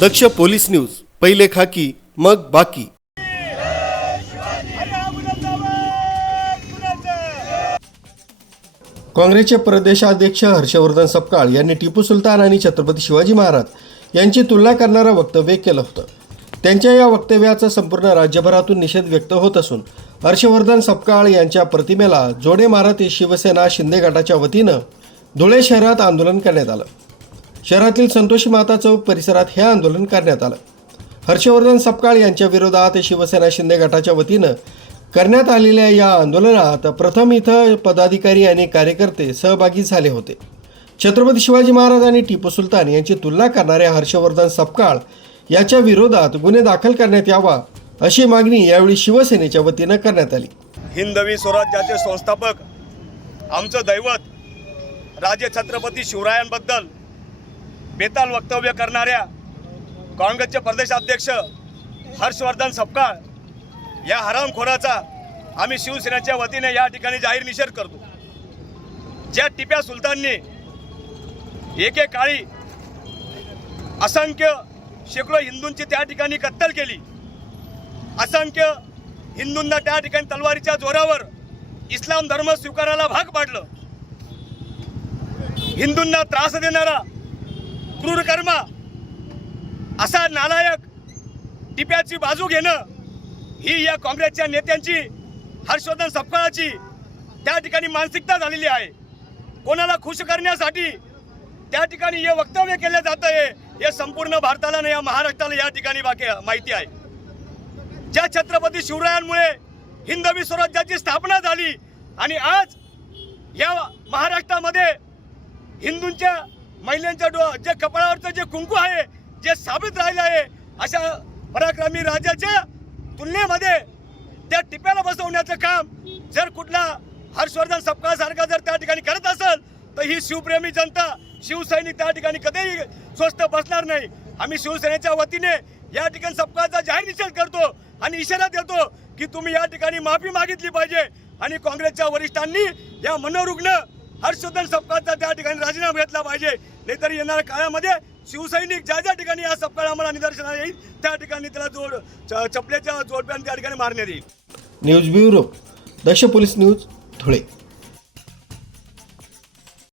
दक्ष police news पहिले खाकी मग बाकी. काँग्रेसचे प्रदेशाध्यक्ष हर्षवर्धन सपकाळ यांनी टिपू सुलतान आणि छत्रपती शिवाजी महाराज यांची तुलना करणारं वक्तव्य केलं होतं. त्यांच्या या वक्तव्याचा संपूर्ण राज्यभरातून निषेध व्यक्त होत असून हर्षवर्धन सपकाळ यांच्या प्रतिमेला जोडे मारत शिवसेना शिंदे गटाच्या वतीनं धुळे शहरात आंदोलन करण्यात आलं. शहरातील संतोषी माता चौक परिसरात हे आंदोलन करण्यात आलं. हर्षवर्धन सपकाळ यांच्या विरोधात शिवसेना शिंदे गटाच्या वतीनं करण्यात आलेल्या या आंदोलनात प्रथम इथं पदाधिकारी आणि कार्यकर्ते सहभागी झाले होते. छत्रपती शिवाजी महाराज आणि टिपू सुलतान यांची तुलना करणाऱ्या हर्षवर्धन सपकाळ याच्या विरोधात गुन्हे दाखल करण्यात यावा अशी मागणी यावेळी शिवसेनेच्या वतीनं करण्यात आली. हिंदवी स्वराज्याचे संस्थापक आमचं दैवत राजे छत्रपती शिवरायांबद्दल बेताल वक्तव्य करणाऱ्या काँग्रेसचे प्रदेशाध्यक्ष हर्षवर्धन सपकाळ या हरामखोराचा आम्ही शिवसेनेच्या वतीने या ठिकाणी जाहीर निषेध करतो. ज्या टिप्या सुलतानने एकेकाळी असंख्य शेकडो हिंदूंची त्या ठिकाणी कत्तल केली असंख्य हिंदूंना त्या ठिकाणी तलवारीच्या जोरावर इस्लाम धर्म स्वीकारायला भाग पाडलं हिंदूंना त्रास देणारा क्रूरकर्मा. असा नालायक टिप्याची बाजू घेणं ही या काँग्रेसच्या नेत्यांची हर्षवर्धन सपकाळाची त्या ठिकाणी मानसिकता झालेली आहे. कोणाला खुश करण्यासाठी त्या ठिकाणी हे वक्तव्य केलं जात आहे हे संपूर्ण भारताला आणि या महाराष्ट्राला या ठिकाणी बाकी माहिती आहे. ज्या छत्रपती शिवरायांमुळे हिंदवी स्वराज्याची स्थापना झाली आणि आज या महाराष्ट्रामध्ये हिंदूंच्या महिलांच्या डो जे कपाळावरचं जे कुंकू आहे जे साबित राहिलं आहे अशा पराक्रमी राजाच्या तुलनेमध्ये त्या टिप्याला बसवण्याचं काम जर कुठला हर्षवर्धन सपकाळसारखा जर त्या ठिकाणी करत असेल तर ही शिवप्रेमी जनता शिवसैनिक त्या ठिकाणी कधीही स्वस्त बसणार नाही. आम्ही शिवसेनेच्या वतीने या ठिकाणी सपकाळचा जाहीर निषेध करतो आणि इशारा देतो की तुम्ही या ठिकाणी माफी मागितली पाहिजे आणि काँग्रेसच्या वरिष्ठांनी या मनोरुग्ण हर्षवर्धन सपकाळचा त्या ठिकाणी राजीनामा घेतला पाहिजे. नाहीतर येणाऱ्या काळामध्ये शिवसैनिक ज्या ज्या ठिकाणी या सपकाळ आम्हाला निदर्शनाला येईल त्या ठिकाणी त्याला जोड च- चपलेच्या जोडप्याने त्या ठिकाणी मारण्यात येईल. News bureau Daksh police news Dhule.